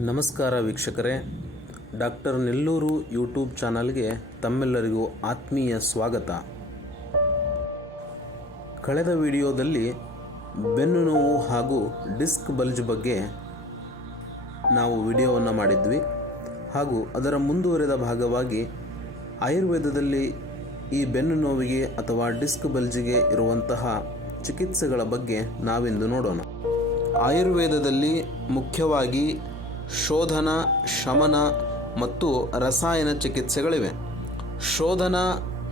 ನಮಸ್ಕಾರ ವೀಕ್ಷಕರೇ. Doctor Nellore YouTube ಚಾನಲ್ಗೆ ತಮ್ಮೆಲ್ಲರಿಗೂ ಆತ್ಮೀಯ ಸ್ವಾಗತ. ಕಳೆದ ವಿಡಿಯೋದಲ್ಲಿ ಬೆನ್ನು ನೋವು ಹಾಗೂ ಡಿಸ್ಕ್ ಬಲ್ಜ್ ಬಗ್ಗೆ ನಾವು ವಿಡಿಯೋವನ್ನು ಮಾಡಿದ್ವಿ. ಹಾಗೂ ಅದರ ಮುಂದುವರೆದ ಭಾಗವಾಗಿ ಆಯುರ್ವೇದದಲ್ಲಿ ಈ ಬೆನ್ನು ನೋವಿಗೆ ಅಥವಾ ಡಿಸ್ಕ್ ಬಲ್ಜಿಗೆ ಇರುವಂತಹ ಚಿಕಿತ್ಸೆಗಳ ಬಗ್ಗೆ ನಾವಿಂದು ನೋಡೋಣ. ಆಯುರ್ವೇದದಲ್ಲಿ ಮುಖ್ಯವಾಗಿ ಶೋಧನ, ಶಮನ ಮತ್ತು ರಸಾಯನ ಚಿಕಿತ್ಸೆಗಳಿವೆ. ಶೋಧನ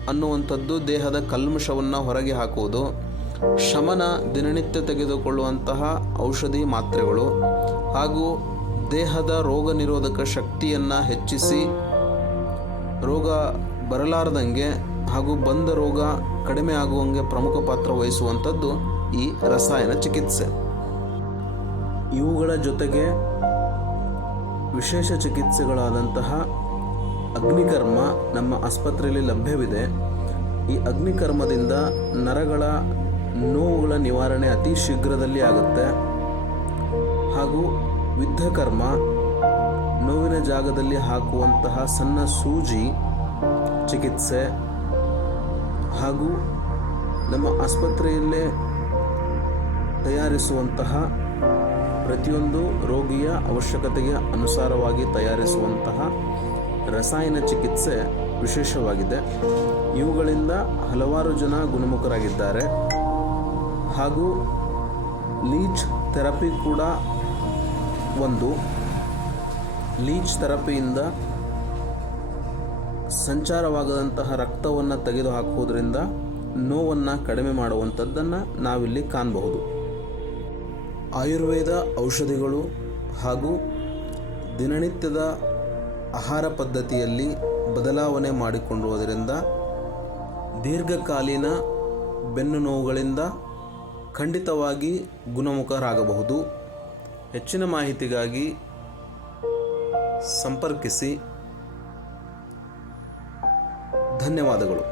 ಅನ್ನುವಂಥದ್ದು ದೇಹದ ಕಲ್ಮಶವನ್ನು ಹೊರಗೆ ಹಾಕುವುದು. ಶಮನ ದಿನನಿತ್ಯ ತೆಗೆದುಕೊಳ್ಳುವಂತಹ ಔಷಧಿ ಮಾತ್ರೆಗಳು. ಹಾಗೂ ದೇಹದ ರೋಗ ನಿರೋಧಕ ಶಕ್ತಿಯನ್ನು ಹೆಚ್ಚಿಸಿ ರೋಗ ಬರಲಾರದಂಗೆ ಹಾಗೂ ಬಂದ ರೋಗ ಕಡಿಮೆ ಆಗುವಂಗೆ ಪ್ರಮುಖ ಪಾತ್ರ ವಹಿಸುವಂಥದ್ದು ಈ ರಸಾಯನ ಚಿಕಿತ್ಸೆ. ಇವುಗಳ ಜೊತೆಗೆ ವಿಶೇಷ ಚಿಕಿತ್ಸೆಗಳಾದಂತಹ ಅಗ್ನಿಕರ್ಮ ನಮ್ಮ ಆಸ್ಪತ್ರೆಯಲ್ಲಿ ಲಭ್ಯವಿದೆ. ಈ ಅಗ್ನಿಕರ್ಮದಿಂದ ನರಗಳ ನೋವುಗಳ ನಿವಾರಣೆ ಅತಿ ಶೀಘ್ರದಲ್ಲಿ ಆಗುತ್ತೆ. ಹಾಗೂ ವಿದ್ಧಕರ್ಮ ನೋವಿನ ಜಾಗದಲ್ಲಿ ಹಾಕುವಂತಹ ಸಣ್ಣ ಸೂಜಿ ಚಿಕಿತ್ಸೆ ಹಾಗೂ ನಮ್ಮ ಆಸ್ಪತ್ರೆಯಲ್ಲೇ ತಯಾರಿಸುವಂತಹ ಪ್ರತಿಯೊಂದು ರೋಗಿಯ ಅವಶ್ಯಕತೆಗೆ ಅನುಸಾರವಾಗಿ ತಯಾರಿಸುವಂತಹ ರಸಾಯನ ಚಿಕಿತ್ಸೆ ವಿಶೇಷವಾಗಿದೆ. ಇವುಗಳಿಂದ ಹಲವಾರು ಜನ ಗುಣಮುಖರಾಗಿದ್ದಾರೆ. ಹಾಗೂ ಲೀಚ್ ಥೆರಪಿ ಕೂಡ ಒಂದು. ಲೀಚ್ ಥೆರಪಿಯಿಂದ ಸಂಚಾರವಾಗದಂತಹ ರಕ್ತವನ್ನು ತೆಗೆದುಹಾಕುವುದರಿಂದ ನೋವನ್ನು ಕಡಿಮೆ ಮಾಡುವಂಥದ್ದನ್ನು ನಾವಿಲ್ಲಿ ಕಾಣಬಹುದು. ಆಯುರ್ವೇದ ಔಷಧಿಗಳು ಹಾಗೂ ದಿನನಿತ್ಯದ ಆಹಾರ ಪದ್ಧತಿಯಲ್ಲಿ ಬದಲಾವಣೆ ಮಾಡಿಕೊಳ್ಳುವುದರಿಂದ ದೀರ್ಘಕಾಲೀನ ಬೆನ್ನು ನೋವುಗಳಿಂದ ಖಂಡಿತವಾಗಿ ಗುಣಮುಖರಾಗಬಹುದು. ಹೆಚ್ಚಿನ ಮಾಹಿತಿಗಾಗಿ ಸಂಪರ್ಕಿಸಿ. ಧನ್ಯವಾದಗಳು.